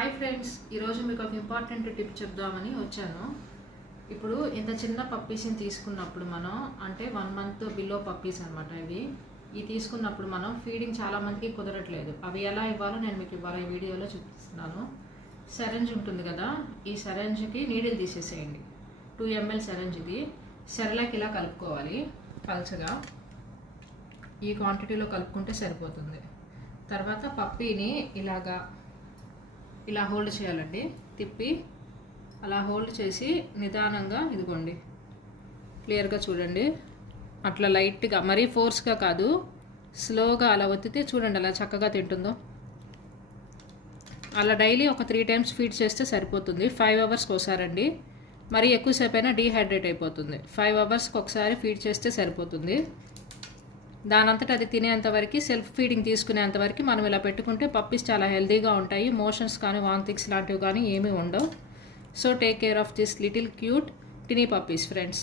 Hi friends, ఈరోజు మీకు ఒక ఇంపార్టెంట్ టిప్ చెప్దామని వచ్చాను. ఇప్పుడు ఇంత చిన్న పప్పీస్ని తీసుకున్నప్పుడు మనం అంటే 1 month బిలో పప్పీస్ అనమాట. ఇవి తీసుకున్నప్పుడు మనం ఫీడింగ్ చాలామందికి కుదరట్లేదు. అవి ఎలా ఇవ్వాలో నేను మీకు ఇవాళ ఈ వీడియోలో చూపిస్తున్నాను. సెరెంజ్ ఉంటుంది కదా, ఈ సెరెంజ్కి నీడిల్ తీసేసేయండి. 2 ml సెరెంజ్ ఇది. సెరలాక్ ఇలా కలుపుకోవాలి పల్చగా. ఈ క్వాంటిటీలో కలుపుకుంటే సరిపోతుంది. తర్వాత పప్పీని ఇలా హోల్డ్ చేయాలండి. తిప్పి అలా హోల్డ్ చేసి నిదానంగా ఇదిగోండి, క్లియర్గా చూడండి. అట్లా లైట్గా, మరీ ఫోర్స్గా కాదు, స్లోగా అలా ఒత్తితే చూడండి అలా చక్కగా తింటుందో. అలా డైలీ ఒక 3 times ఫీడ్ చేస్తే సరిపోతుంది. 5 hours ఒకసారండి. మరీ ఎక్కువసేపు అయినా డీహైడ్రేట్ అయిపోతుంది. 5 hours ఒకసారి ఫీడ్ చేస్తే సరిపోతుంది. దానంతట అది తినేంతవరకు, సెల్ఫ్ ఫీడింగ్ తీసుకునేంతవరకు మనం ఇలా పెట్టుకుంటే పప్పీస్ చాలా హెల్తీగా ఉంటాయి. మోషన్స్ కానీ వాంతింగ్స్ లాంటివి కానీ ఏమీ ఉండవు. So take care of this little cute tiny puppies friends.